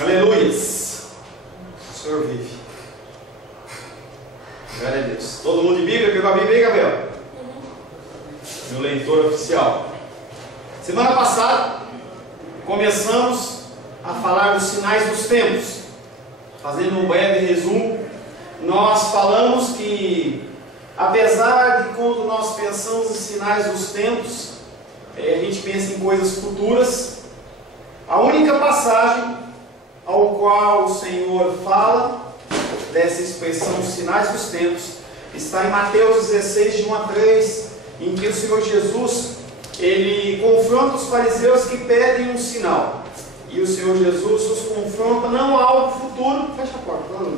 Aleluias. O Senhor vive. Glória a Deus. Todo mundo de Bíblia? Pegou a Bíblia aí, Gabriel? Meu leitor oficial. Semana passada começamos a falar dos sinais dos tempos. Fazendo um breve resumo, nós falamos que, apesar de quando nós pensamos em sinais dos tempos, a gente pensa em coisas futuras, a única passagem ao qual o Senhor fala dessa expressão sinais dos tempos está em Mateus 16, de 1 a 3, em que o Senhor Jesus ele confronta os fariseus que pedem um sinal, e o Senhor Jesus os confronta não a algo futuro, fecha a porta,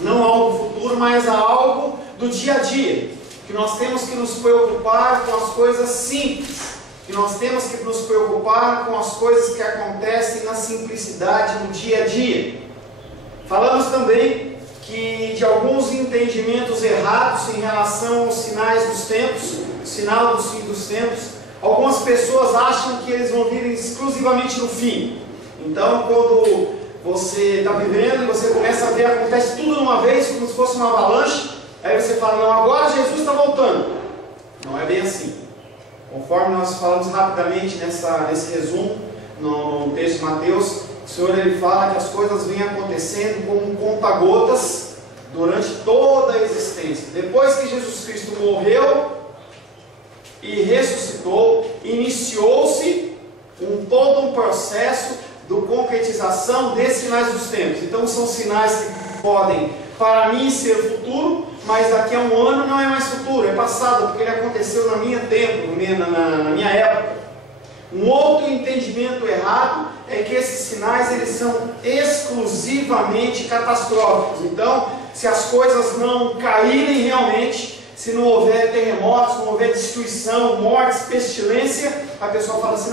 não a algo futuro, mas a algo do dia a dia, que nós temos que nos preocupar com as coisas simples, que nós temos que nos preocupar com as coisas que acontecem na simplicidade do dia a dia. Falamos também que de alguns entendimentos errados em relação aos sinais dos tempos, sinal do fim dos tempos. Algumas pessoas acham que eles vão vir exclusivamente no fim. Então, quando você está vivendo e você começa a ver, acontece tudo de uma vez, como se fosse uma avalanche, aí você fala, não, agora Jesus está voltando. Não é bem assim. Conforme nós falamos rapidamente nesse resumo, no texto de Mateus, o Senhor ele fala que as coisas vêm acontecendo como conta-gotas durante toda a existência. Depois que Jesus Cristo morreu e ressuscitou, iniciou-se todo um processo de concretização desses sinais dos tempos. Então são sinais que podem, para mim, ser futuro, mas daqui a um ano não é mais futuro, é passado, porque ele aconteceu na minha tempo, na minha época. Um outro entendimento errado é que esses sinais eles são exclusivamente catastróficos. Então, se as coisas não caírem realmente, se não houver terremotos, não houver destruição, mortes, pestilência, a pessoa fala assim,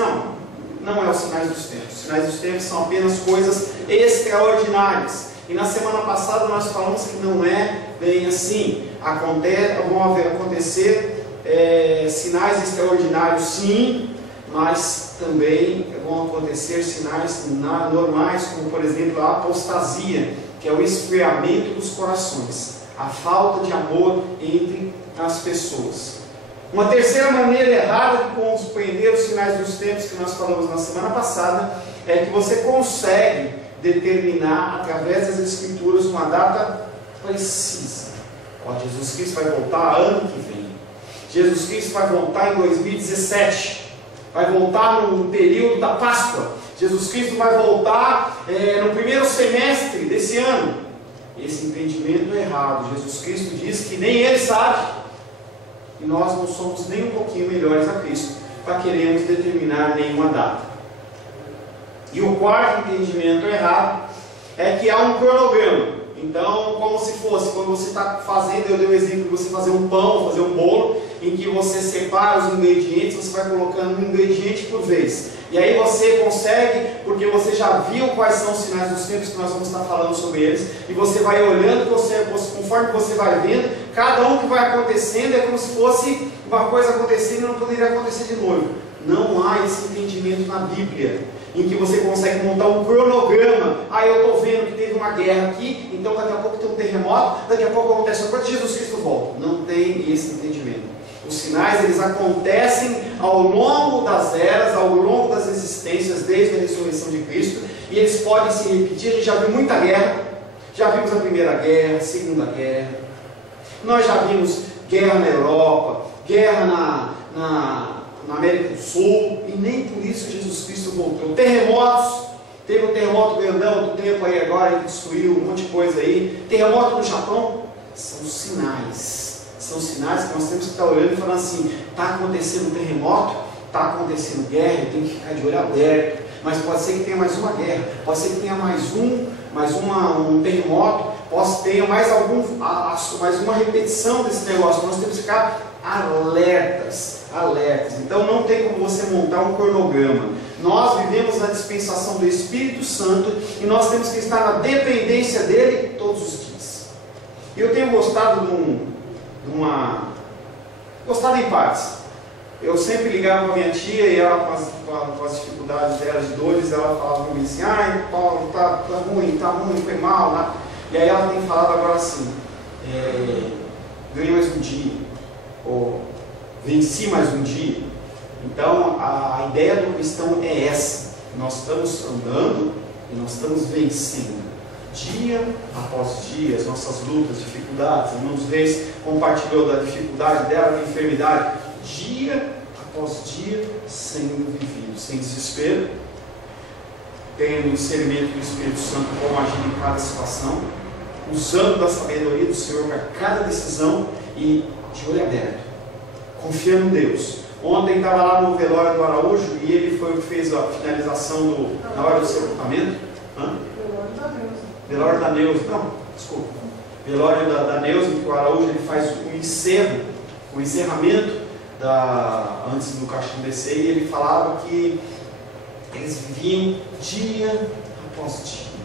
não é os sinais dos tempos. Os sinais dos tempos são apenas coisas extraordinárias. E na semana passada nós falamos que não é bem assim. Vão acontecer sinais extraordinários, sim, mas também vão acontecer sinais normais, como por exemplo a apostasia, que é o esfriamento dos corações, a falta de amor entre as pessoas. Uma terceira maneira errada de compreender os sinais dos tempos que nós falamos na semana passada é que você consegue determinar através das Escrituras uma data precisa. Jesus Cristo vai voltar ano que vem. Jesus Cristo vai voltar em 2017. Vai voltar no período da Páscoa. Jesus Cristo vai voltar no primeiro semestre desse ano. Esse entendimento é errado. Jesus Cristo diz que nem Ele sabe. E nós não somos nem um pouquinho melhores a Cristo para queremos determinar nenhuma data. E o quarto entendimento errado é que há um cronograma. Então, como se fosse, quando você está fazendo, eu dei o exemplo de você fazer um pão, fazer um bolo, em que você separa os ingredientes, você vai colocando um ingrediente por vez. E aí você consegue, porque você já viu quais são os sinais dos tempos que nós vamos estar falando sobre eles, e você vai olhando, conforme você vai vendo, cada um que vai acontecendo é como se fosse uma coisa acontecendo e não poderia acontecer de novo. Não há esse entendimento na Bíblia, em que você consegue montar um cronograma. Eu estou vendo que teve uma guerra aqui, então daqui a pouco tem um terremoto, daqui a pouco acontece uma coisa, Jesus Cristo volta. Não tem esse entendimento. Os sinais eles acontecem ao longo das eras, ao longo das existências, desde a ressurreição de Cristo, e eles podem se repetir. A gente já viu muita guerra, já vimos a Primeira Guerra, a Segunda Guerra, nós já vimos guerra na Europa, guerra na América do Sul, e nem por isso Jesus Cristo voltou. Terremotos, teve um terremoto grandão do tempo aí agora, que destruiu um monte de coisa aí. Terremoto no Japão, são sinais. São sinais que nós temos que estar olhando e falando assim, está acontecendo um terremoto, está acontecendo guerra, eu tenho que ficar de olho aberto. Mas pode ser que tenha mais uma guerra, pode ser que tenha mais um terremoto, pode ter mais uma repetição desse negócio. Nós temos que ficar alertas. Então não tem como você montar um cronograma. Nós vivemos na dispensação do Espírito Santo e nós temos que estar na dependência dele todos os dias. E eu tenho gostado gostado em partes. Eu sempre ligava para minha tia e ela, com as dificuldades dela, de dores, ela falava para mim assim: ai, Paulo, tá ruim, foi mal, né? E aí ela tem falado agora assim: ganhei mais um dia, ou venci mais um dia. Então a ideia do cristão é essa: nós estamos andando e nós estamos vencendo, dia após dia, as nossas lutas, dificuldades. A irmã dos Reis compartilhou da dificuldade dela, da enfermidade, dia após dia sendo vivido, sem desespero, tendo o discernimento do Espírito Santo como agir em cada situação, usando da sabedoria do Senhor para cada decisão e de olho aberto, confiando em Deus. Ontem estava lá no velório do Araújo e ele foi o que fez a finalização na hora do sepultamento. Velório da Neuza, não, desculpa. Velório da Neuza, em que o Araújo ele faz o encerramento antes do caixão descer, e ele falava que eles viviam dia após dia.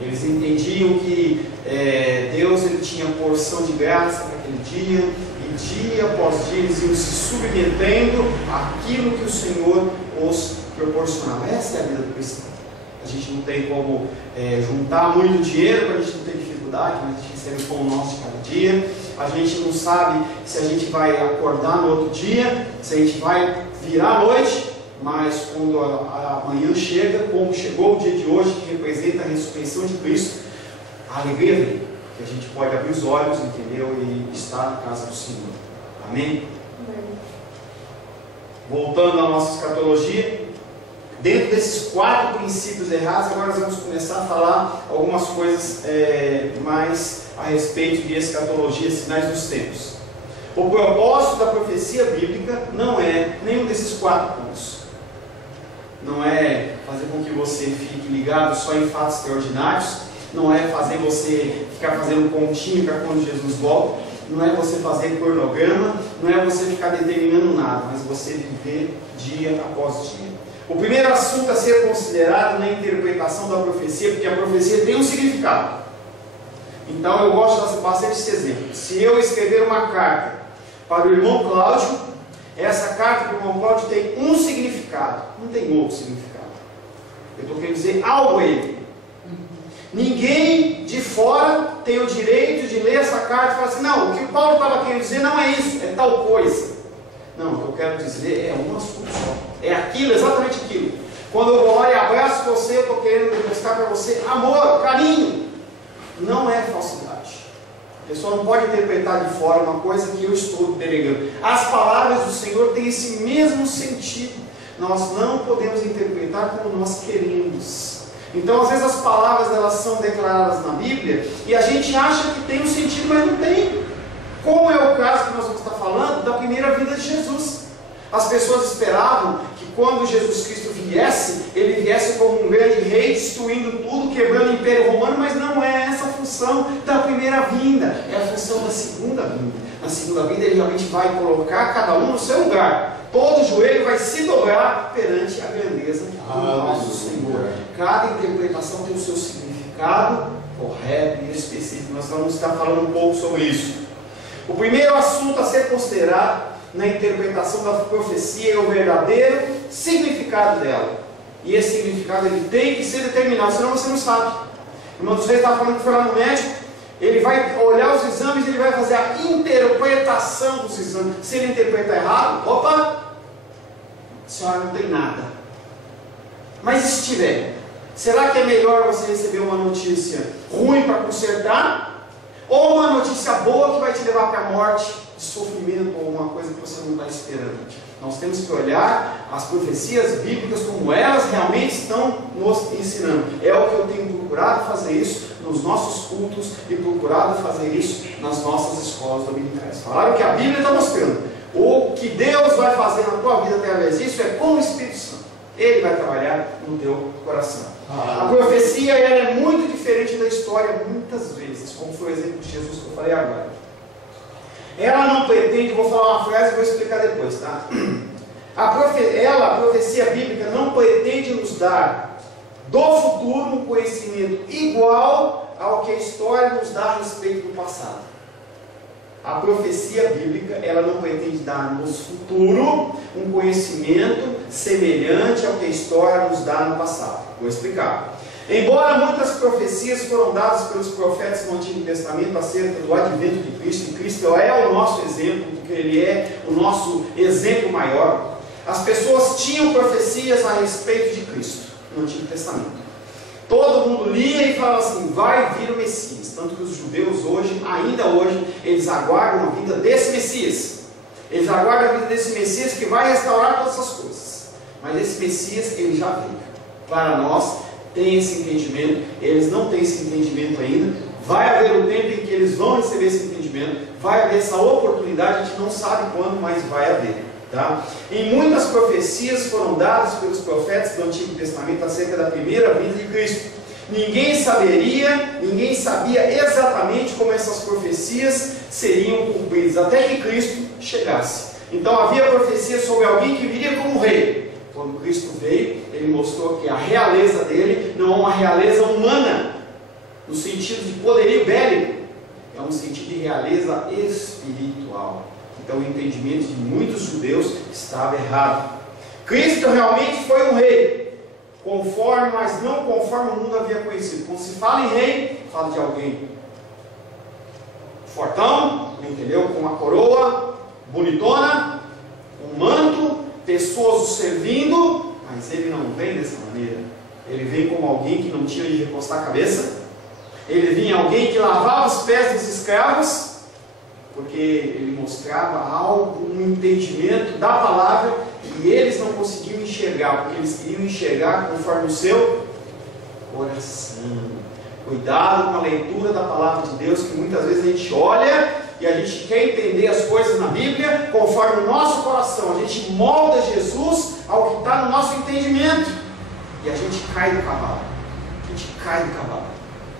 Eles entendiam que Deus ele tinha porção de graça naquele dia, e dia após dia eles iam se submetendo àquilo que o Senhor os proporcionava. Essa é a vida do cristão. A gente não tem como juntar muito dinheiro para a gente não ter dificuldade, mas a gente recebe o pão nosso de cada dia. A gente não sabe se a gente vai acordar no outro dia, se a gente vai virar a noite, mas quando a manhã chega, como chegou o dia de hoje, que representa a ressurreição de Cristo, a alegria vem, que a gente pode abrir os olhos, entendeu? E estar na casa do Senhor. Amém? Amém. Voltando à nossa escatologia, dentro desses 4 princípios errados, agora nós vamos começar a falar algumas coisas mais a respeito de escatologia, sinais dos tempos. O propósito da profecia bíblica não é nenhum desses 4 pontos. Não é fazer com que você fique ligado só em fatos extraordinários, não é fazer você ficar fazendo um pontinho para quando Jesus volta, não é você fazer cronograma, não é você ficar determinando nada, mas você viver dia após dia. O primeiro assunto a ser considerado na interpretação da profecia, porque a profecia tem um significado. Então eu gosto de dar bastante esse exemplo. Se eu escrever uma carta para o irmão Cláudio, essa carta para o irmão Cláudio tem um significado, não tem outro significado. Eu estou querendo dizer algo a ele. Ninguém de fora tem o direito de ler essa carta e falar assim: não, o que o Paulo estava querendo dizer não é isso, é tal coisa. Não, o que eu quero dizer é um assunto só. É aquilo, exatamente aquilo. Quando eu vou lá e abraço você, eu estou querendo demonstrar para você amor, carinho. Não é falsidade. A pessoa não pode interpretar de fora uma coisa que eu estou delegando. As palavras do Senhor têm esse mesmo sentido. Nós não podemos interpretar como nós queremos. Então, às vezes as palavras elas são declaradas na Bíblia e a gente acha que tem um sentido, mas não tem. Como é o caso que nós vamos estar falando da primeira vinda de Jesus. As pessoas esperavam que quando Jesus Cristo viesse, ele viesse como um grande rei, destruindo tudo, quebrando o Império Romano, mas não é essa a função da primeira vinda, é a função da segunda vinda. Na segunda vinda ele realmente vai colocar cada um no seu lugar. Todo joelho vai se dobrar perante a grandeza do nosso Senhor. Cada interpretação tem o seu significado correto e específico. Nós vamos estar falando um pouco sobre isso. O primeiro assunto a ser considerado na interpretação da profecia é o verdadeiro significado dela. E esse significado ele tem que ser determinado, senão você não sabe. O irmão dos Reis estava falando que foi lá no médico, ele vai olhar os exames, ele vai fazer a interpretação dos exames. Se ele interpretar errado, opa, a senhora não tem nada. Mas e se tiver? Será que é melhor você receber uma notícia ruim para consertar? Ou uma notícia boa que vai te levar para a morte, de sofrimento ou alguma coisa que você não está esperando? Nós temos que olhar as profecias bíblicas como elas realmente estão nos ensinando. É o que eu tenho procurado fazer isso nos nossos cultos e procurado fazer isso nas nossas escolas dominicais. Falaram que a Bíblia está mostrando. O que Deus vai fazer na tua vida através disso é com o Espírito Santo. Ele vai trabalhar no teu coração. A profecia ela é muito diferente da história muitas vezes, como foi o exemplo de Jesus que eu falei agora. Ela não pretende, vou falar uma frase e vou explicar depois, tá? A profecia bíblica não pretende nos dar do futuro um conhecimento igual ao que a história nos dá a respeito do passado. a profecia bíblica, ela não pretende dar-nos futuro um conhecimento semelhante ao que a história nos dá no passado. Vou explicar. Embora muitas profecias foram dadas pelos profetas no Antigo Testamento acerca do advento de Cristo, e Cristo é o nosso exemplo, porque Ele é o nosso exemplo maior, as pessoas tinham profecias a respeito de Cristo no Antigo Testamento. Todo mundo lia e falava assim, vai vir o Messias. Tanto que os judeus hoje, ainda hoje, eles aguardam a vinda desse Messias. Eles aguardam a vinda desse Messias que vai restaurar todas essas coisas. Mas esse Messias, ele já veio. Para nós, tem esse entendimento. Eles não têm esse entendimento ainda. Vai haver o tempo em que eles vão receber esse entendimento. Vai haver essa oportunidade, a gente não sabe quando, mas vai haver. Tá? E muitas profecias foram dadas pelos profetas do Antigo Testamento acerca da primeira vinda de Cristo. Ninguém sabia exatamente como essas profecias seriam cumpridas, até que Cristo chegasse. Então havia profecia sobre alguém que viria como rei. Quando Cristo veio, Ele mostrou que a realeza dele não é uma realeza humana, no sentido de poderio bélico, é um sentido de realeza espiritual. Então o entendimento de muitos judeus estava errado. Cristo realmente foi um rei, conforme, mas não conforme o mundo havia conhecido. Quando se fala em rei, fala de alguém fortão, entendeu? Com uma coroa bonitona, um manto, pessoas o servindo, mas ele não vem dessa maneira. Ele vem como alguém que não tinha de recostar a cabeça. Ele vinha alguém que lavava os pés dos escravos, porque ele mostrava algo, um entendimento da palavra, e eles não conseguiam enxergar, porque eles queriam enxergar conforme o seu coração. Cuidado com a leitura da palavra de Deus, que muitas vezes a gente olha e a gente quer entender as coisas na Bíblia conforme o nosso coração. A gente molda Jesus ao que está no nosso entendimento, e a gente cai do cavalo.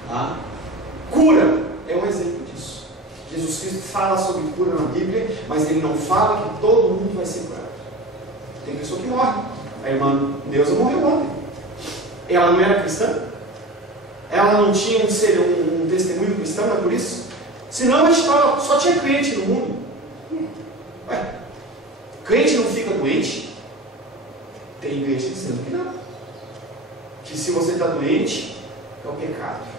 Tá? Cura é um exemplo disso. Jesus Cristo fala sobre cura na Bíblia, mas Ele não fala que todo mundo vai ser curado. Tem pessoa que morre. A irmã Neuza morreu ontem. Ela não era cristã? Ela não tinha um testemunho cristão, não é por isso? Senão a gente só tinha crente no mundo. Ué, crente não fica doente? Tem crente dizendo que não. Que se você está doente, é o pecado.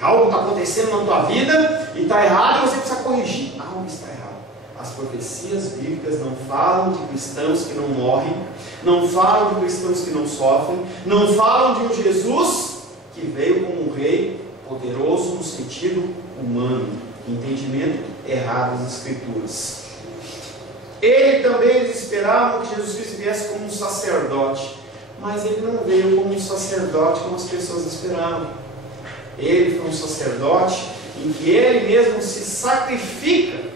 Algo está acontecendo na tua vida e está errado e você precisa corrigir. Algo está errado. As profecias bíblicas não falam de cristãos que não morrem, não falam de cristãos que não sofrem, não falam de um Jesus que veio como um rei poderoso no sentido humano. Entendimento errado das Escrituras. Ele também, eles esperavam que Jesus Cristo viesse como um sacerdote, mas ele não veio como um sacerdote como as pessoas esperavam. Ele foi um sacerdote em que ele mesmo se sacrifica.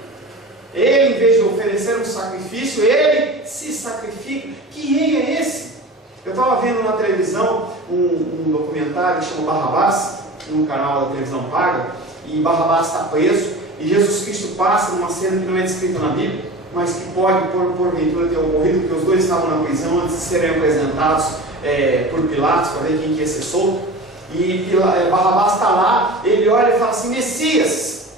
Ele, em vez de oferecer um sacrifício, ele se sacrifica. Que rei é esse? Eu estava vendo na televisão um documentário que chama Barrabás, no canal da televisão paga, e Barrabás está preso, e Jesus Cristo passa numa cena que não é descrita na Bíblia, mas que pode, porventura, ter ocorrido, porque os dois estavam na prisão antes de serem apresentados por Pilatos, para ver quem ia ser solto. E Barrabás está lá, ele olha e fala assim: Messias,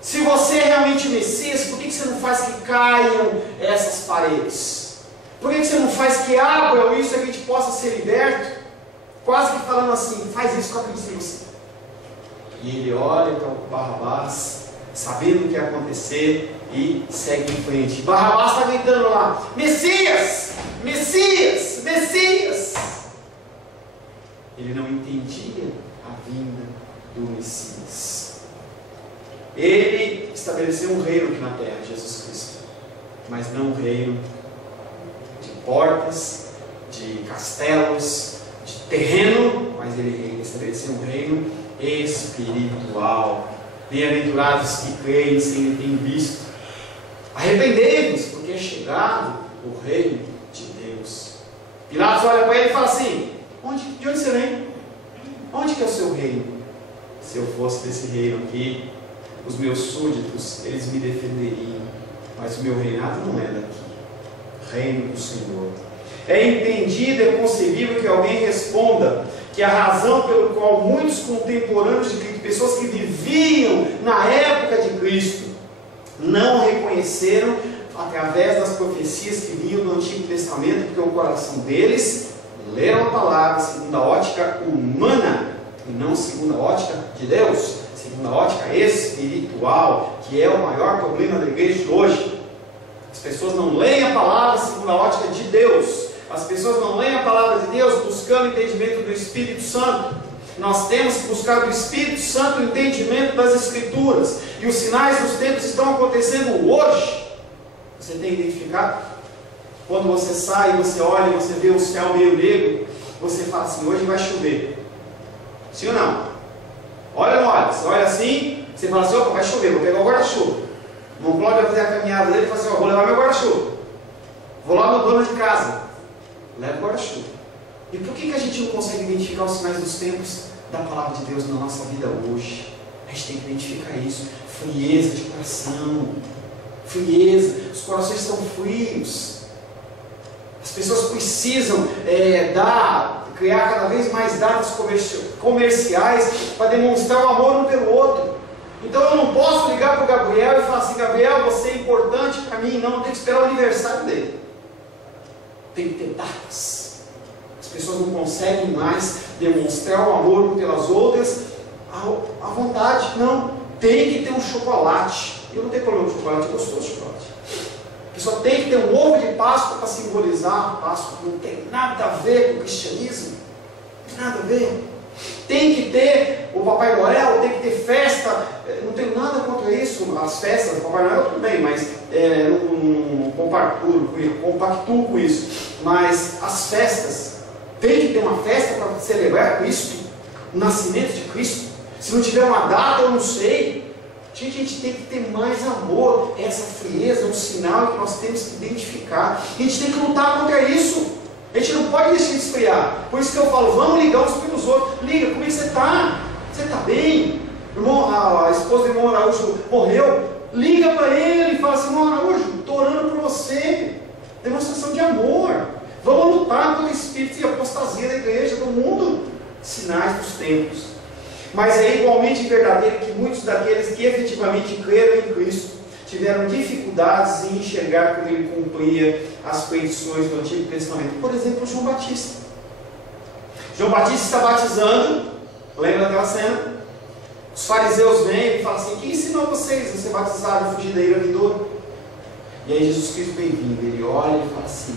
se você é realmente o Messias, por que você não faz que caiam essas paredes? Por que você não faz que abram isso e a gente possa ser liberto? Quase que falando assim: faz isso que eu acredito em você. E ele olha para o Barrabás, sabendo o que ia acontecer, e segue em frente. Barrabás está gritando lá: Messias! Messias! Messias! Ele não entendia a vinda do Messias. Ele estabeleceu um reino aqui na terra, Jesus Cristo, mas não um reino de portas, de castelos, de terreno, mas ele estabeleceu um reino espiritual. Bem-aventurados que creem sem terem visto. Arrependei-vos, porque é chegado o reino de Deus. Pilatos olha para ele e fala assim: de onde você vem? Onde que é o seu reino? Se eu fosse desse reino aqui, os meus súditos, eles me defenderiam, mas o meu reinado não é daqui. Reino do Senhor. É entendido, é concebível que alguém responda que a razão pelo qual muitos contemporâneos de Cristo, pessoas que viviam na época de Cristo, não reconheceram através das profecias que vinham do Antigo Testamento, porque o coração deles leram a palavra segundo a ótica humana e não segundo a ótica de Deus, segundo a ótica espiritual, que é o maior problema da igreja de hoje. As pessoas não leem a palavra segundo a ótica de Deus. As pessoas não leem a palavra de Deus buscando o entendimento do Espírito Santo. Nós temos que buscar do Espírito Santo o entendimento das Escrituras. E os sinais dos tempos estão acontecendo hoje. Você tem identificado? Quando você sai, você olha e você vê o céu meio negro, você fala assim, hoje vai chover. Sim ou não? Olha ou não olha? Você olha assim, você fala assim, opa, vai chover, vou pegar o guarda-chuva. O irmão Cláudio vai fazer a caminhada dele e fala assim, ó, vou levar meu guarda-chuva. Vou lá no dono de casa, leva o guarda-chuva. E por que a gente não consegue identificar os sinais dos tempos da palavra de Deus na nossa vida hoje? A gente tem que identificar isso. Frieza de coração. Frieza. Os corações estão frios. As pessoas precisam criar cada vez mais datas comerciais para demonstrar o amor um pelo outro. Então eu não posso ligar para o Gabriel e falar assim, Gabriel, você é importante para mim. Não, tem que esperar o aniversário dele. Tem que ter datas. As pessoas não conseguem mais demonstrar o amor um pelas outras à vontade. Não, tem que ter um chocolate. Eu não tenho problema com chocolate, eu gosto de chocolate. A pessoa tem que ter um ovo de Páscoa para simbolizar a Páscoa. Não tem nada a ver com o cristianismo. Nada a ver. Tem que ter o Papai Noel, tem que ter festa. Não tenho nada contra isso. As festas do Papai Noel tudo bem, mas não compactuo com isso. Mas as festas, tem que ter uma festa para celebrar Cristo, o nascimento de Cristo. Se não tiver uma data, eu não sei. A gente tem que ter mais amor. Essa frieza é um sinal que nós temos que identificar. A gente tem que lutar contra isso. A gente não pode deixar de esfriar. Por isso que eu falo, vamos ligar uns pelos outros. Liga, como é que você está? Você está bem? A esposa do irmão Araújo morreu. Liga para ele e fala assim, irmão Araújo, estou orando por você. Demonstração de amor. Vamos lutar contra o espírito de apostasia da igreja, do mundo. Sinais dos tempos. Mas é igualmente verdadeiro que muitos daqueles que efetivamente creram em Cristo tiveram dificuldades em enxergar como ele cumpria as predições do Antigo Testamento. Por exemplo, João Batista. João Batista está batizando, lembra daquela cena? Os fariseus vêm e falam assim, quem ensinou vocês a ser batizados e fugir da ira vindoura? E aí Jesus Cristo bem-vindo, ele olha e fala assim,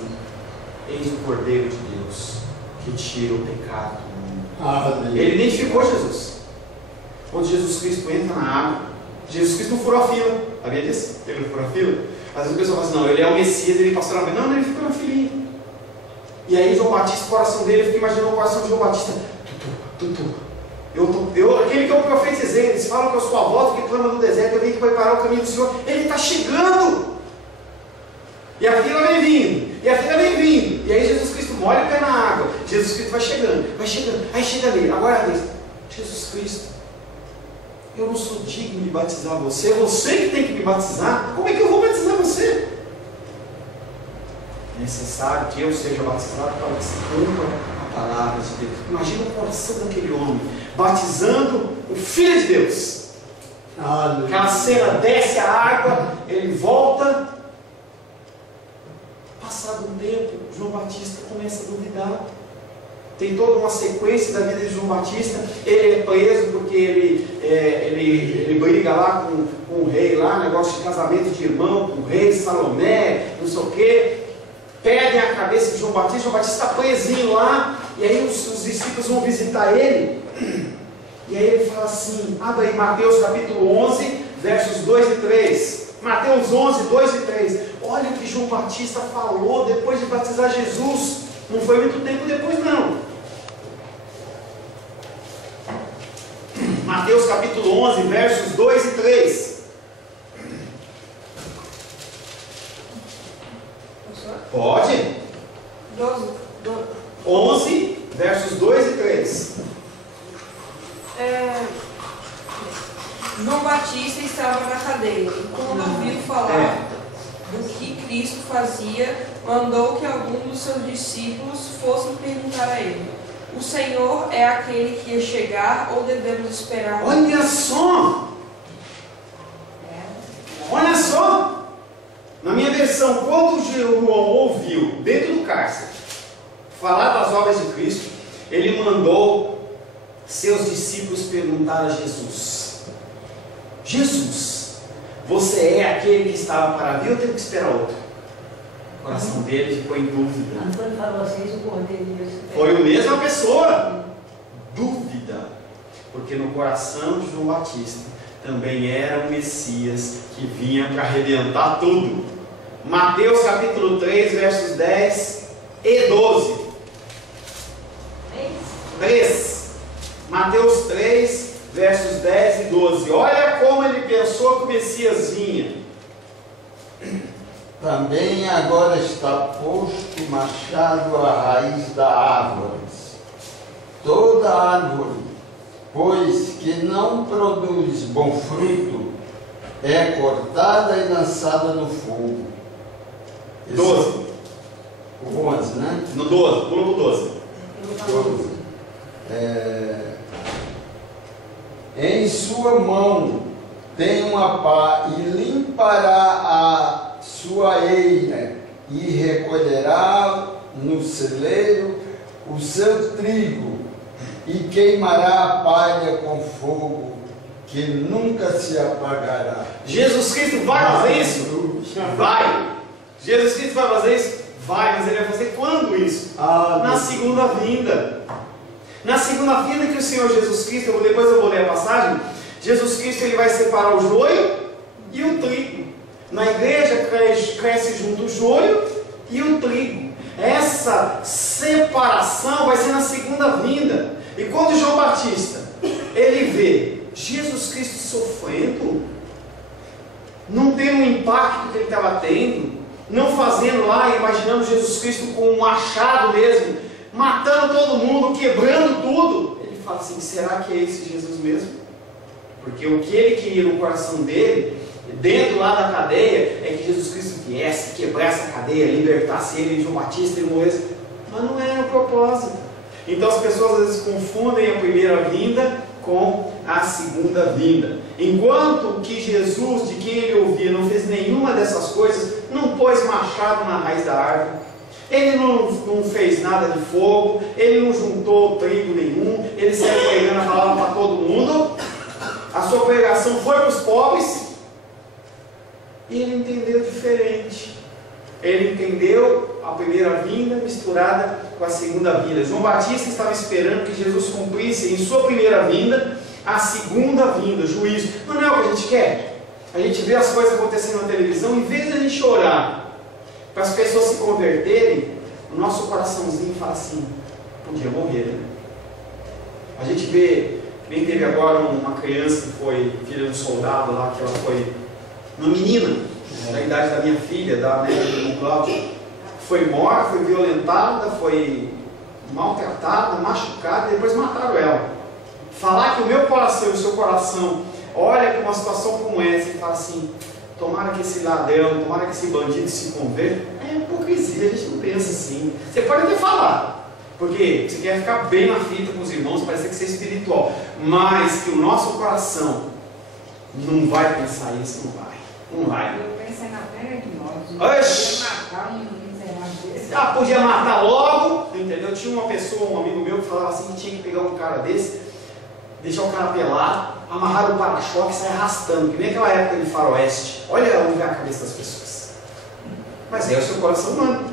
eis o Cordeiro de Deus, que tira o pecado do mundo. Ele identificou Jesus. Quando Jesus Cristo entra na água, Jesus Cristo não furou a fila. Sabia disso? Ele não furou a fila? Às vezes o pessoal fala assim, não, ele é o Messias, ele passou na fila. Não, ele ficou na filinha. E aí João Batista, o coração dele, eu fico imaginando o coração de João Batista. Aquele que eu profetizei, eles falam que eu sou a voz que clama no deserto, eu venho que preparar o caminho do Senhor. Ele está chegando. E a fila vem vindo. E a fila vem vindo. E aí Jesus Cristo molha o pé na água. Jesus Cristo vai chegando, vai chegando. Aí chega ali, agora é a vez. Jesus Cristo, eu não sou digno de batizar você, você que tem que me batizar. Como é que eu vou batizar você? É necessário que eu seja batizado para que se cumpra a palavra de Deus. Imagina o coração daquele homem, batizando o Filho de Deus. Aquela cena, desce a água, ele volta. Passado um tempo, João Batista começa a duvidar. Tem toda uma sequência da vida de João Batista. Ele é preso porque ele briga lá com o rei, lá, negócio de casamento de irmão, com o rei Salomé, não sei o quê. Perdem a cabeça de João Batista. João Batista está presinho lá. E aí os discípulos vão visitar ele. E aí ele fala assim, abre aí Mateus capítulo 11, versos 2 e 3. Mateus 11, 2 e 3. Olha o que João Batista falou depois de batizar Jesus. Não foi muito tempo depois, não. Mateus capítulo 11, versos 2 e 3. Pode? 11, versos 2 e 3. João Batista estava na cadeia e quando ouviu falar do que Cristo fazia, mandou que alguns dos seus discípulos fossem perguntar a ele: o Senhor é aquele que ia chegar ou devemos esperar? Olha só! Olha só perseguição, quando João ouviu, dentro do cárcere, falar das obras de Cristo, ele mandou seus discípulos perguntar a Jesus: Jesus, você é aquele que estava para vir ou teve que esperar outro? O coração dele ficou em dúvida. Antônio falou assim, o cordeiro de Deus. Foi a mesma pessoa. Dúvida. Porque no coração de João Batista também era o Messias que vinha para arrebentar tudo. Mateus capítulo 3, versos 10 e 12. 3. Mateus 3, versos 10 e 12. Olha como ele pensou que o Messias vinha. Também agora está posto o machado à raiz da árvore. Toda árvore, pois que não produz bom fruto, é cortada e lançada no fogo. 12. O 11, né? No 12, pula no 12. 12. Em sua mão tem uma pá e limpará a sua eira e recolherá no celeiro o seu trigo e queimará a palha com fogo que nunca se apagará. Jesus Cristo vai fazer isso? Vai. Jesus Cristo vai fazer isso? Vai, mas ele vai fazer quando isso? Na segunda vinda. Na segunda vinda que o Senhor Jesus Cristo, depois eu vou ler a passagem, Jesus Cristo ele vai separar o joio e o trigo. Na igreja cresce junto o joio e o trigo. Essa separação vai ser na segunda vinda. E quando João Batista ele vê Jesus Cristo sofrendo, não tendo o impacto que ele estava tendo, não fazendo lá, imaginando Jesus Cristo com um machado mesmo, matando todo mundo, quebrando tudo, ele fala assim: será que é esse Jesus mesmo? Porque o que ele queria no coração dele, dentro lá da cadeia, é que Jesus Cristo viesse, quebrasse a cadeia, libertasse ele, João Batista, ele morresse. Mas não era o propósito. Então as pessoas às vezes confundem a primeira vinda com a segunda vinda. Enquanto que Jesus, de quem ele ouvia, não fez nenhuma dessas coisas, não pôs machado na raiz da árvore, ele não fez nada de fogo, ele não juntou trigo nenhum, ele saiu pregando a palavra para todo mundo, a sua pregação foi para os pobres, e ele entendeu diferente. Ele entendeu a primeira vinda misturada com a segunda vinda. João Batista estava esperando que Jesus cumprisse em sua primeira vinda a segunda vinda, juízo. Mas não é o que a gente quer? A gente vê as coisas acontecendo na televisão, em vez de a gente orar para as pessoas se converterem, o nosso coraçãozinho fala assim: podia morrer, né? A gente vê, nem teve agora uma criança que foi filha de um soldado lá, que ela foi uma menina, da idade da minha filha, da neta do irmão Cláudio, foi morta, foi violentada, foi maltratada, machucada, e depois mataram ela. Falar que o meu coração e o seu coração olha para uma situação como essa e fala assim: tomara que esse ladrão, tomara que esse bandido se converta, é hipocrisia, a gente não pensa assim. Você pode até falar, porque você quer ficar bem na fita com os irmãos, parece que você é espiritual, mas que o nosso coração não vai pensar isso, não vai. Não vai. Eu pensei na pena de morte. Oxi! Matar um miserável desse. Podia matar logo, entendeu? Tinha uma pessoa, um amigo meu, que falava assim que tinha que pegar um cara desse, deixar o cara pelado, amarrar o para-choque e sair arrastando, que nem aquela época de faroeste. Olha onde vai a cabeça das pessoas. Mas é o seu coração humano.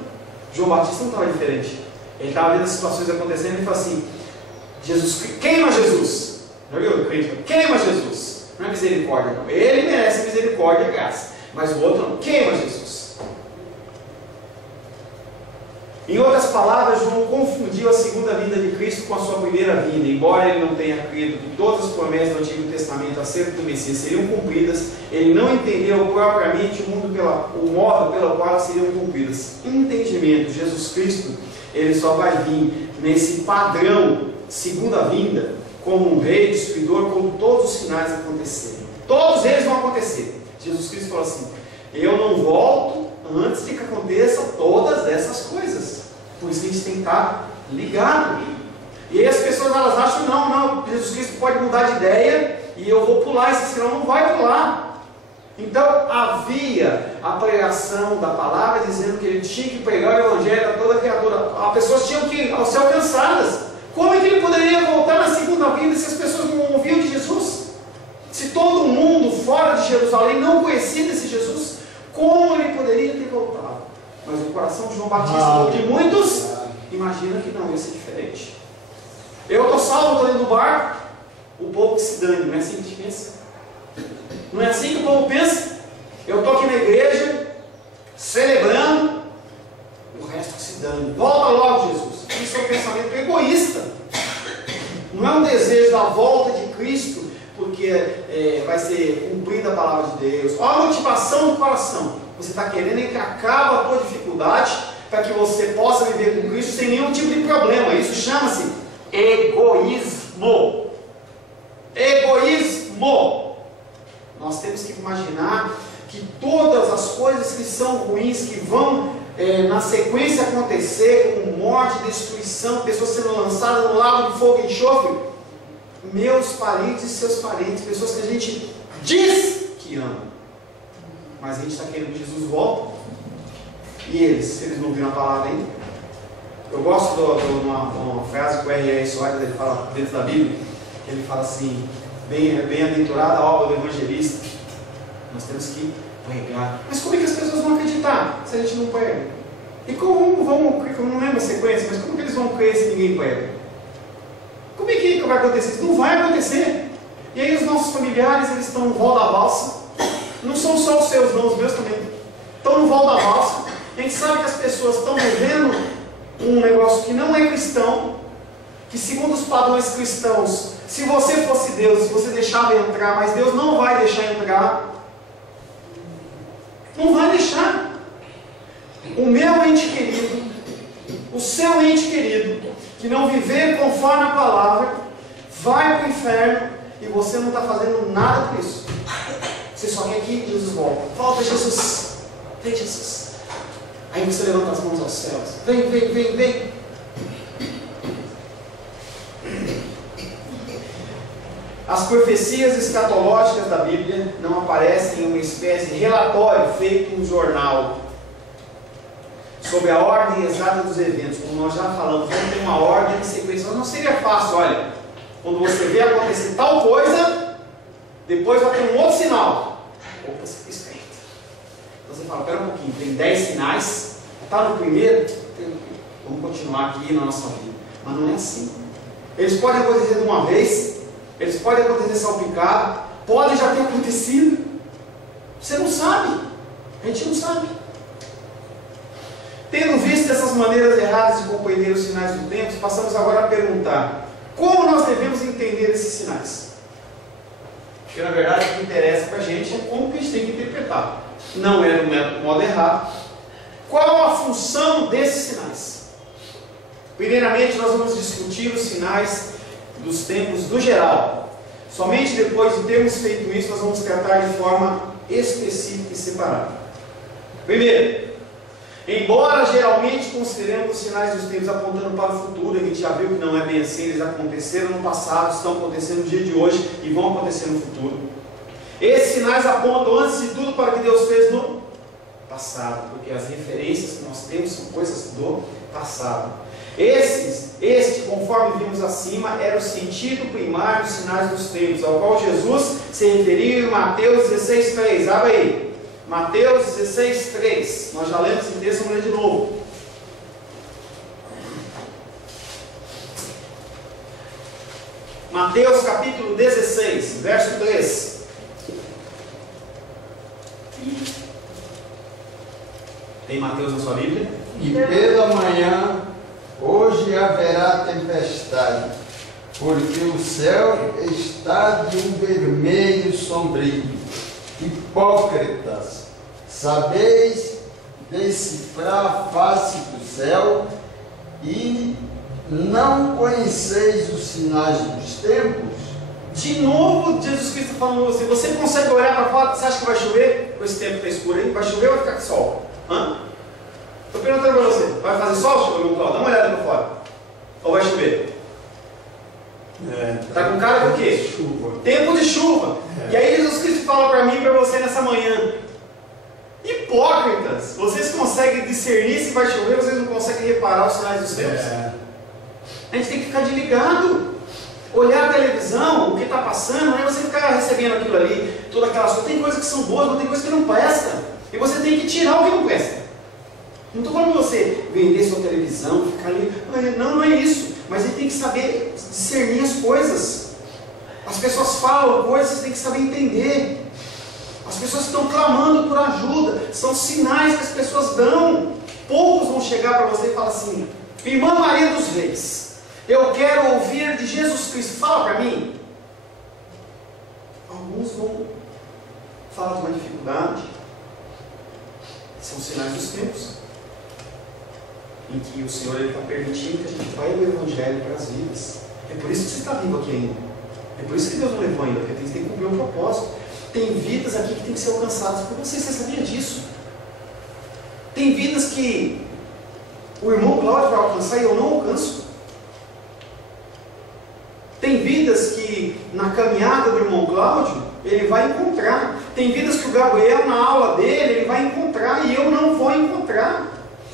João Batista não estava diferente. Ele estava vendo as situações acontecendo e ele falou assim: Jesus, queima Jesus. Já viu? Queima Jesus. Não é misericórdia, não. Ele merece misericórdia e graça. Mas o outro não. Queima Jesus. Em outras palavras, João confundiu a segunda vinda de Cristo com a sua primeira vinda. Embora ele não tenha crido que todas as promessas do Antigo Testamento acerca do Messias seriam cumpridas, ele não entendeu propriamente o modo pelo qual elas seriam cumpridas. Entendimento, Jesus Cristo, ele só vai vir nesse padrão, segunda vinda, como um rei, destruidor, quando todos os sinais acontecerem. Todos eles vão acontecer. Jesus Cristo falou assim: eu não volto antes de que aconteça todas essas coisas. Por isso que a gente tem que estar ligado. E aí as pessoas elas acham: não, Jesus Cristo pode mudar de ideia e eu vou pular esse sinal. Não vai pular. Então havia a pregação da palavra, dizendo que ele tinha que pregar o evangelho a toda criatura. As pessoas tinham que ser alcançadas. Como é que ele poderia voltar na segunda vinda se as pessoas não ouviam de Jesus? Se todo mundo fora de Jerusalém não conhecia desse Jesus, como ele poderia ter voltado? Mas o coração de João Batista, de muitos, imagina que não ia ser diferente. Eu estou salvo, estou dentro do barco, o povo que se dane, não é assim que a gente pensa? Não é assim que o povo pensa? Eu estou aqui na igreja, celebrando, o resto que se dane. Volta logo, Jesus. Isso é um pensamento egoísta. Não é um desejo da volta de Cristo, porque vai ser cumprida a palavra de Deus. Olha a motivação do coração. Você está querendo que acabe a tua dificuldade, para que você possa viver com Cristo sem nenhum tipo de problema. Isso chama-se egoísmo. Egoísmo. Nós temos que imaginar que todas as coisas que são ruins, que vão na sequência acontecer, como morte, destruição, pessoas sendo lançadas no lago de fogo e enxofre, meus parentes e seus parentes, pessoas que a gente diz que ama, mas a gente está querendo que Jesus volte. E eles não viram a palavra ainda? Eu gosto de uma frase que o R.R. Soares ele fala dentro da Bíblia. Ele fala assim: bem-aventurada a obra do evangelista. Nós temos que pregar. Mas como é que as pessoas vão acreditar se a gente não prega? E como vão, eu não lembro a sequência, mas como que eles vão crer se ninguém prega? Como é que vai acontecer? Isso não vai acontecer. E aí os nossos familiares, eles estão no vol da valsa. Não são só os seus, não, os meus também. Estão no vol da valsa. A gente sabe que as pessoas estão vivendo um negócio que não é cristão, que segundo os padrões cristãos, se você fosse Deus, você deixava entrar, mas Deus não vai deixar entrar. Não vai deixar. O meu ente querido, o seu ente querido, que não viver conforme a palavra, vai para o inferno e você não está fazendo nada por isso. Você só quer que Jesus volte. Volta, Jesus. Vem, Jesus. Aí você levanta as mãos aos céus. Vem, vem, vem, vem. As profecias escatológicas da Bíblia não aparecem em uma espécie de relatório feito em um jornal sobre a ordem exata dos eventos, como nós já falamos. Vamos ter uma ordem de sequência. Mas não seria fácil, olha, quando você vê acontecer tal coisa, depois vai ter um outro sinal. Opa, você fica esperto. Então você fala, pera um pouquinho, tem 10 sinais, está no primeiro, vamos continuar aqui na nossa vida. Mas não é assim. Eles podem acontecer de uma vez, eles podem acontecer salpicado, pode já ter acontecido. Você não sabe. A gente não sabe. Tendo visto essas maneiras erradas de compreender os sinais do tempo, passamos agora a perguntar: como nós devemos entender esses sinais? Porque na verdade o que interessa para a gente é como que a gente tem que interpretar. Não é do modo errado. Qual a função desses sinais? Primeiramente nós vamos discutir os sinais dos tempos do geral. Somente depois de termos feito isso, nós vamos tratar de forma específica e separada. Primeiro, embora geralmente consideremos os sinais dos tempos apontando para o futuro, a gente já viu que não é bem assim, eles aconteceram no passado, estão acontecendo no dia de hoje e vão acontecer no futuro. Esses sinais apontam antes de tudo para o que Deus fez no passado, porque as referências que nós temos são coisas do passado. Este, conforme vimos acima, era o sentido primário dos sinais dos tempos, ao qual Jesus se referiu em Mateus 16:3. Abre aí. Mateus 16:3. Nós já lemos esse texto, vamos ler de novo. Mateus capítulo 16, verso 3. Tem Mateus na sua Bíblia? E pela manhã, hoje haverá tempestade, porque o céu está de um vermelho sombrio. Hipócritas, sabeis decifrar a face do céu e não conheceis os sinais dos tempos? De novo, Jesus Cristo falando assim: você consegue olhar para fora? Você acha que vai chover? Com esse tempo que está escuro aí, vai chover ou vai ficar com sol? Estou perguntando para você: vai fazer sol, chover? Dá uma olhada para fora. Ou vai chover? Está com cara do quê? Chuva. Tempo de chuva. E aí Jesus Cristo fala para mim e para você nessa manhã: hipócritas, vocês conseguem discernir se vai chover, vocês não conseguem reparar os sinais dos tempos? A gente tem que ficar de ligado, olhar a televisão, o que está passando, não é você ficar recebendo aquilo ali, todas aquelas coisas. Tem coisas que são boas, mas tem coisas que não prestam, e você tem que tirar o que não presta. Não estou falando de você vender sua televisão, ficar ali, não é isso, mas a gente tem que saber discernir as coisas. As pessoas falam coisas, você tem que saber entender. As pessoas estão clamando por ajuda, são sinais que as pessoas dão. Poucos vão chegar para você e falar assim: irmã Maria dos Reis, eu quero ouvir de Jesus Cristo, fala para mim. Alguns vão falar de uma dificuldade. São sinais dos tempos, em que o Senhor está permitindo que a gente vá o Evangelho para as vidas. É por isso que você está vivo aqui ainda. É por isso que Deus não levou ainda, porque tem que cumprir um propósito. Tem vidas aqui que tem que ser alcançadas por você sabia disso? Tem vidas que o irmão Cláudio vai alcançar e eu não alcanço. Tem vidas que na caminhada do irmão Cláudio ele vai encontrar. Tem vidas que o Gabriel na aula dele ele vai encontrar e eu não vou encontrar.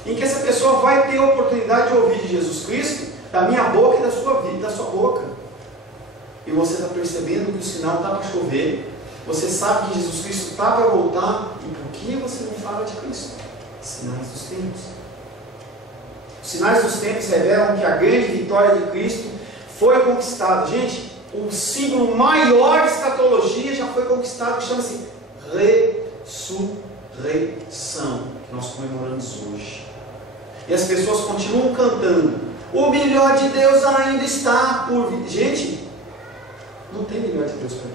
Em que essa pessoa vai ter a oportunidade de ouvir de Jesus Cristo da minha boca e da sua vida, da sua boca. E você está percebendo que o sinal está para chover. Você sabe que Jesus Cristo está para voltar. E por que você não fala de Cristo? Sinais dos tempos. Os sinais dos tempos revelam que a grande vitória de Cristo foi conquistada. Gente, o símbolo maior de escatologia já foi conquistado, que chama-se ressurreição, que nós comemoramos hoje. E as pessoas continuam cantando: o melhor de Deus ainda está por vir. Gente, não tem melhor de Deus para mim.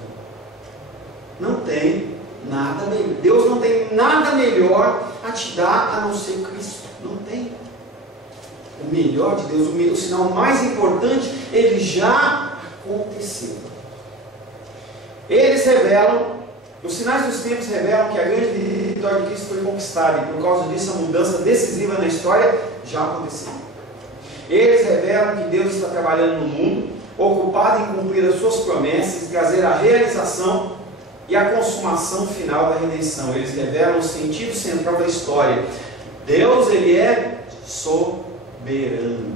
Não tem nada melhor. Deus não tem nada melhor a te dar a não ser Cristo. Não tem. O melhor de Deus, o sinal mais importante, ele já aconteceu. Eles revelam, os sinais dos tempos revelam que a grande vitória de Cristo foi conquistada, e por causa disso a mudança decisiva na história já aconteceu. Eles revelam que Deus está trabalhando no mundo, ocupado em cumprir as suas promessas e trazer a realização e a consumação final da redenção. Eles revelam o sentido central da história. Deus, ele é soberano.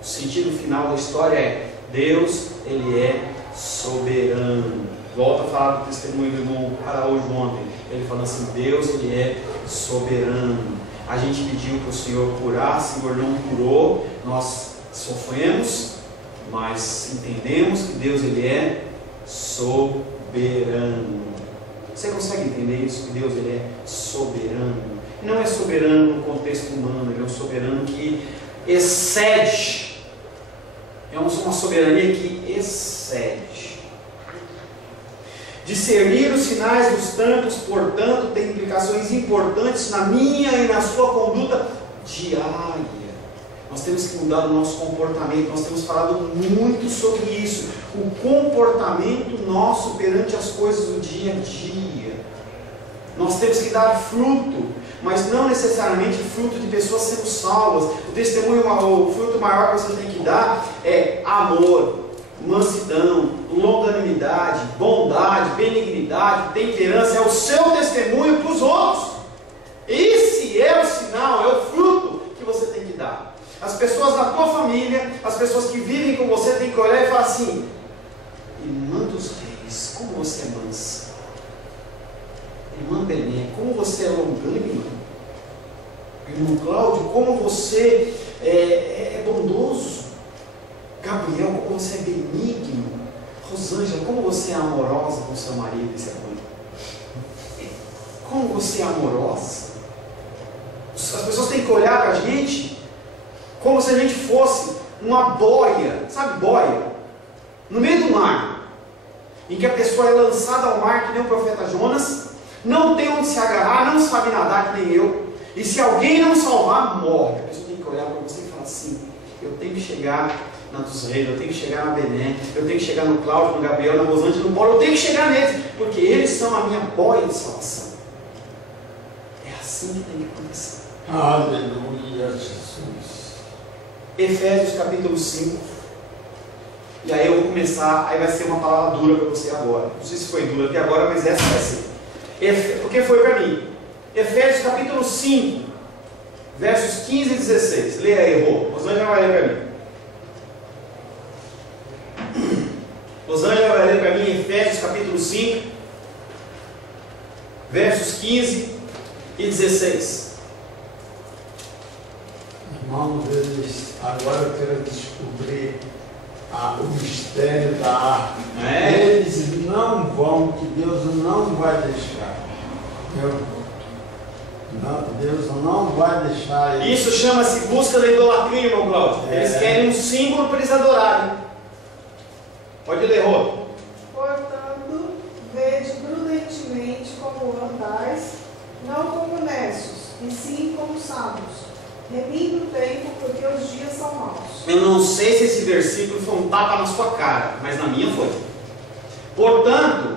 O sentido final da história é: Deus, ele é soberano. Volto a falar do testemunho do irmão Araújo ontem. Ele falando assim: Deus, ele é soberano. A gente pediu para o Senhor curar, o Senhor não curou, nós sofremos, mas entendemos que Deus, ele é soberano. Você consegue entender isso? Que Deus, ele é soberano. E não é soberano no contexto humano, ele é um soberano que excede. É uma soberania que excede. Discernir os sinais dos tempos, portanto, tem implicações importantes na minha e na sua conduta diária. Nós temos que mudar o nosso comportamento. Nós temos falado muito sobre isso. O comportamento nosso perante as coisas do dia a dia. Nós temos que dar fruto, mas não necessariamente fruto de pessoas sendo salvas. O testemunho, o fruto maior que você tem que dar é amor, mansidão, longanimidade, bondade, benignidade, temperança. É o seu testemunho para os outros. Esse é o sinal, é o fruto que você tem que dar. As pessoas da tua família, as pessoas que vivem com você, tem que olhar e falar assim: irmã dos reis, como você é mansa. Irmã Bené, como você é longânima. Irmão Cláudio, como você é bondoso. Gabriel, como você é benigno. Rosângela, como você é amorosa com seu marido e seu mãe. Como você é amorosa. As pessoas têm que olhar para a gente como se a gente fosse uma boia, sabe boia? No meio do mar, em que a pessoa é lançada ao mar que nem o profeta Jonas, não tem onde se agarrar, não sabe nadar que nem eu, e se alguém não salvar, morre. A pessoa tem que olhar para você e falar assim: eu tenho que chegar na dos reis, eu tenho que chegar na Bené, eu tenho que chegar no Cláudio, no Gabriel, na Rosângela, no Paulo, eu tenho que chegar neles, porque eles são a minha boia de salvação. É assim que tem que acontecer. Aleluia, Jesus. Efésios capítulo 5. E aí eu vou começar, aí vai ser uma palavra dura para você agora. Não sei se foi dura até agora, mas essa vai ser. Porque foi para mim. Efésios capítulo 5, versos 15 e 16. Leia aí, Rô. Rosângela vai ler para mim. Rosângela vai ler para mim Efésios capítulo 5, versos 15 e 16. Irmãos, eles agora eu quero descobrir o mistério da arte. Eles não vão, que Deus não vai deixar. Deus não vai deixar eles. Isso chama-se busca da idolatria, irmão Cláudio. Eles querem um símbolo para eles adorarem. Pode ler, Rô. Portanto, vede prudentemente como andais, não como necios, e sim como sábios, remindo o tempo, porque os dias são maus. Eu não sei se esse versículo foi um tapa na sua cara, mas na minha foi. Portanto,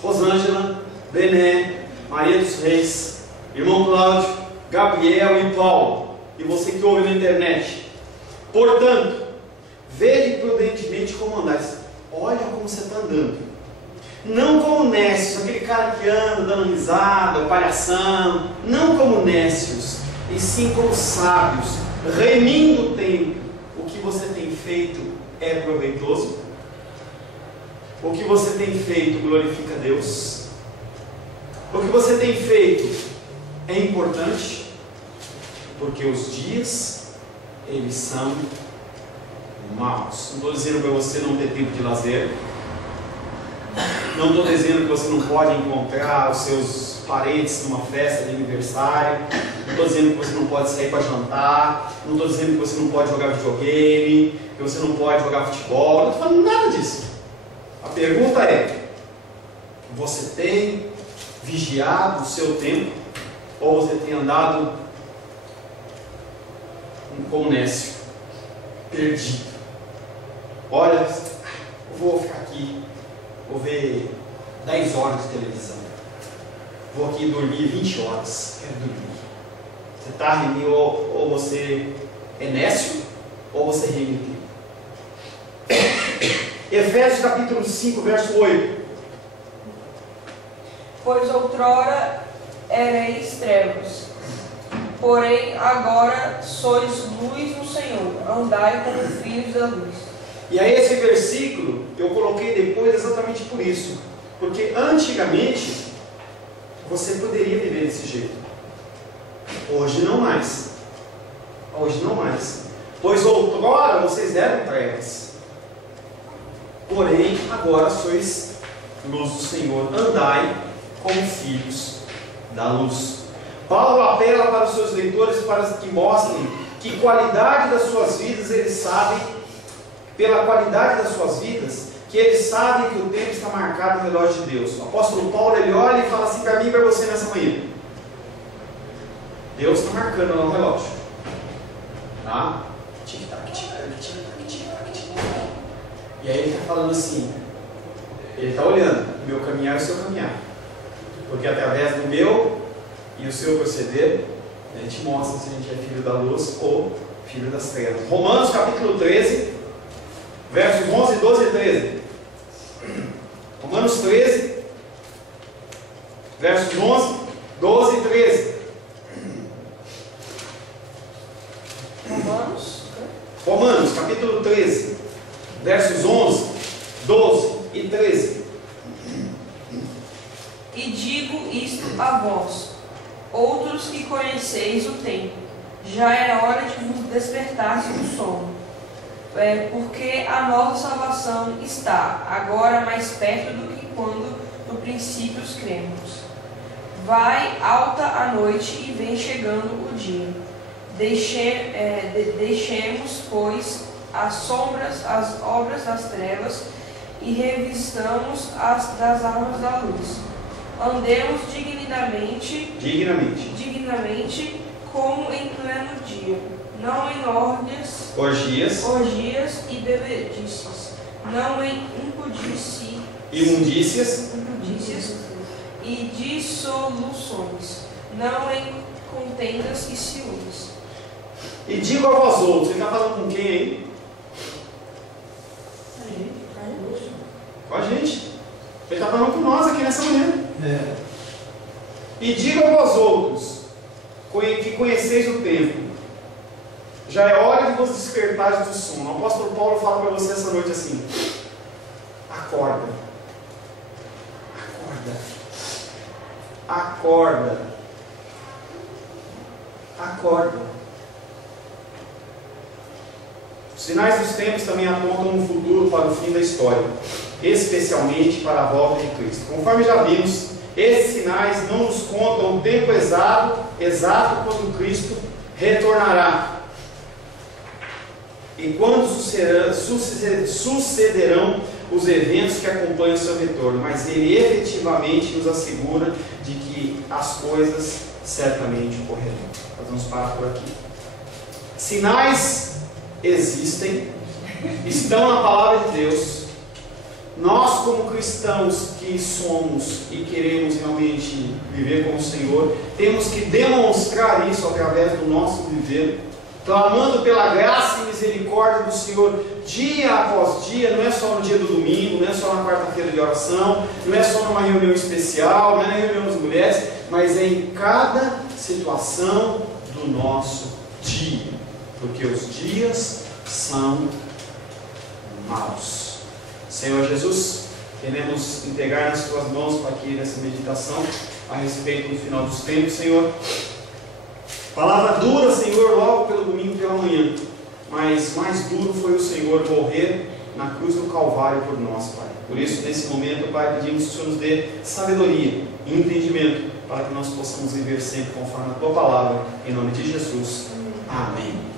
Rosângela, Bené, Maria dos Reis, irmão Cláudio, Gabriel e Paulo, e você que ouve na internet, portanto, vede prudentemente como andais. Olha como você está andando. Não como nécios, aquele cara que anda dando risada, palhação. Não como nécios, e sim como sábios, remindo o tempo. O que você tem feito é proveitoso? O que você tem feito glorifica a Deus? O que você tem feito é importante? Porque os dias, eles são maus. Não estou dizendo para você não ter tempo de lazer. Não estou dizendo que você não pode encontrar os seus parentes numa festa de aniversário. Não estou dizendo que você não pode sair para jantar. Não estou dizendo que você não pode jogar videogame, que você não pode jogar futebol. Não estou falando nada disso. A pergunta é: você tem vigiado o seu tempo? Ou você tem andado como nécio, perdido? Olha, eu vou ficar aqui, vou ver 10 horas de televisão, vou aqui dormir 20 horas, quero dormir. Você está remindo, ou você é nécio, ou você reme. Efésios capítulo 5, verso 8. Pois outrora ereis trevas, porém agora sois luz no Senhor, andai como filhos da luz. E aí esse versículo eu coloquei depois exatamente por isso, porque antigamente você poderia viver desse jeito, hoje não mais. Hoje não mais. Pois outrora vocês eram trevas, porém agora sois luz do Senhor, andai como filhos da luz. Paulo apela para os seus leitores para que mostrem que qualidade das suas vidas eles sabem, pela qualidade das suas vidas, que eles sabem que o tempo está marcado no relógio de Deus. O apóstolo Paulo ele olha e fala assim para mim e para você nessa manhã: Deus está marcando lá no relógio, tá? Tic-tac, tic-tac, tic-tac, tic-tac, tic-tac. E aí ele está falando assim, ele está olhando o meu caminhar e o seu caminhar, porque através do meu e o seu proceder a gente mostra se a gente é filho da luz ou filho das trevas. Romanos capítulo 13, versos 11, 12 e 13. Romanos 13, versos 11, 12 e 13. Romanos capítulo 13, versos 11, 12 e 13. E digo isto a vós, outros que conheceis o tempo, já é hora de vos despertar do sono, porque a nossa salvação está agora mais perto do que quando no princípio cremos. Vai alta a noite e vem chegando o dia. Deixemos, pois, as obras das trevas e revistamos as das armas da luz. Andemos dignamente, como em pleno dia, não em orgias e bebedices, não em imundícias e dissoluções, não em contendas e ciúmes. E digo a vós outros, ele está falando com quem aí? Ele está falando com nós aqui nessa manhã. E digam aos outros que conheceis o tempo. Já é hora de vos despertares do sono. O apóstolo Paulo fala para você essa noite assim: acorda. Acorda. Acorda. Os sinais dos tempos também apontam um futuro para o fim da história, especialmente para a volta de Cristo. Conforme já vimos, esses sinais não nos contam o tempo exato quando Cristo retornará e quando sucederão os eventos que acompanham o seu retorno, mas ele efetivamente nos assegura de que as coisas certamente ocorrerão. Nós vamos parar por aqui. Sinais existem, estão na palavra de Deus. Nós, como cristãos que somos e queremos realmente viver com o Senhor, temos que demonstrar isso através do nosso viver, clamando pela graça e misericórdia do Senhor dia após dia. Não é só no dia do domingo, não é só na quarta-feira de oração, não é só numa reunião especial, não é na reunião das mulheres, mas é em cada situação do nosso dia, porque os dias são maus. Senhor Jesus, queremos entregar nas tuas mãos aqui nessa meditação a respeito do final dos tempos, Senhor. Palavra dura, Senhor, logo pelo domingo pela manhã, mas mais duro foi o Senhor morrer na cruz do Calvário por nós, Pai. Por isso, nesse momento, Pai, pedimos que o Senhor nos dê sabedoria e entendimento para que nós possamos viver sempre conforme a tua palavra, em nome de Jesus. Amém.